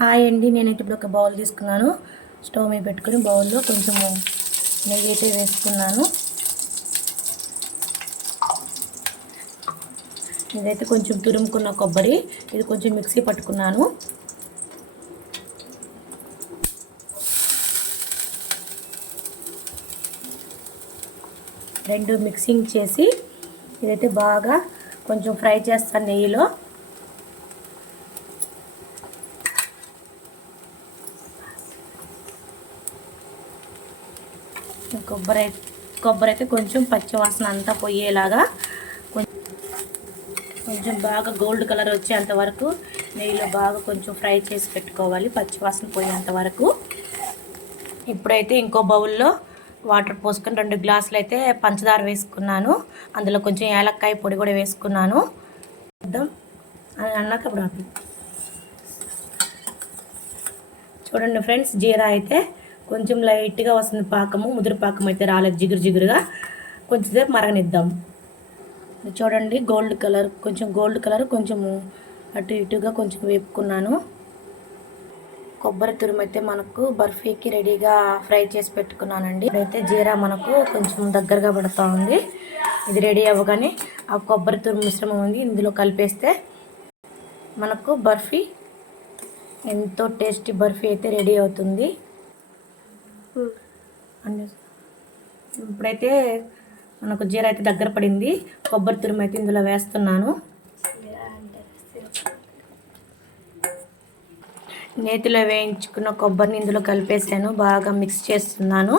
Hi అండి, నేనైతే ఇప్పుడు ఒక బౌల్ తీసుకున్నాను. స్టవ్ మీద పెట్టుకుని బౌల్లో కొంచెం నెయ్యి అయితే వేసుకున్నాను. ఇదైతే కొంచెం తురుముకున్న కొబ్బరి, ఇది కొంచెం మిక్సీ పట్టుకున్నాను. రెండు మిక్సింగ్ చేసి ఇదైతే బాగా కొంచెం ఫ్రై చేస్తాను నెయ్యిలో. కొబ్బరి అయితే కొంచెం పచ్చి వాసన అంతా పోయేలాగా కొంచెం బాగా గోల్డ్ కలర్ వచ్చేంత వరకు నెయ్యిలో బాగా కొంచెం ఫ్రై చేసి పెట్టుకోవాలి, పచ్చి వాసన పోయేంత వరకు. ఇప్పుడైతే ఇంకో బౌల్లో వాటర్ పోసుకొని 2 గ్లాసులు అయితే పంచదార వేసుకున్నాను. అందులో కొంచెం యాలక్కాయ పొడి కూడా వేసుకున్నాను. అన్నాక చూడండి ఫ్రెండ్స్, జీరా అయితే కొంచెం లైట్గా వస్తుంది పాకము, ముదురు పాకం అయితే రాలేదు, జిగురు జిగురుగా. కొంచెంసేపు మరగనిద్దాం. చూడండి గోల్డ్ కలర్ కొంచెం అటు ఇటుగా కొంచెం వేపుకున్నాను. కొబ్బరి తురుము అయితే మనకు బర్ఫీకి రెడీగా ఫ్రై చేసి పెట్టుకున్నానండి. ఇప్పుడైతే జీరా మనకు కొంచెం దగ్గరగా పడుతూ ఉంది. ఇది రెడీ అవ్వగానే ఆ కొబ్బరి తురుము మిశ్రమం ఉంది ఇందులో కలిపేస్తే మనకు బర్ఫీ, ఎంతో టేస్టీ బర్ఫీ అయితే రెడీ అవుతుంది. ఇప్పుడైతే మనకు జీరా అయితే దగ్గర పడింది. కొబ్బరి తురుము అయితే ఇందులో వేస్తున్నాను. నేతిలో వేయించుకున్న కొబ్బరిని ఇందులో కలిపేసాను, బాగా మిక్స్ చేస్తున్నాను.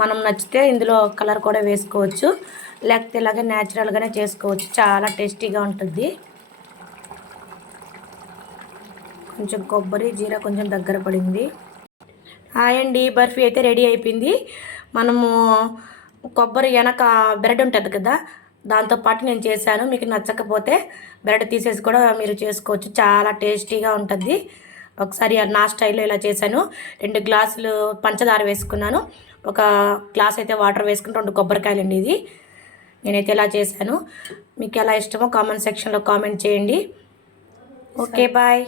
మనం నచ్చితే ఇందులో కలర్ కూడా వేసుకోవచ్చు, లేకపోతే ఇలాగే న్యాచురల్గానే చేసుకోవచ్చు, చాలా టేస్టీగా ఉంటుంది. కొంచెం కొబ్బరి జీరా కొంచెం దగ్గర పడింది. హాయ్ అండి, బర్ఫీ అయితే రెడీ అయిపోయింది. మనము కొబ్బరి వెనక బ్రెడ్ ఉంటుంది కదా, దాంతోపాటు నేను చేశాను. మీకు నచ్చకపోతే బ్రెడ్ తీసేసి కూడా మీరు చేసుకోవచ్చు, చాలా టేస్టీగా ఉంటుంది. ఒకసారి నా స్టైల్లో ఇలా చేశాను. 2 గ్లాసులు పంచదార వేసుకున్నాను, 1 గ్లాస్ అయితే వాటర్ వేసుకుని 2 కొబ్బరికాయలు అండి ఇది. నేనైతే ఇలా చేశాను. మీకు ఎలా ఇష్టమో కామెంట్ సెక్షన్లో కామెంట్ చేయండి. Okay bye.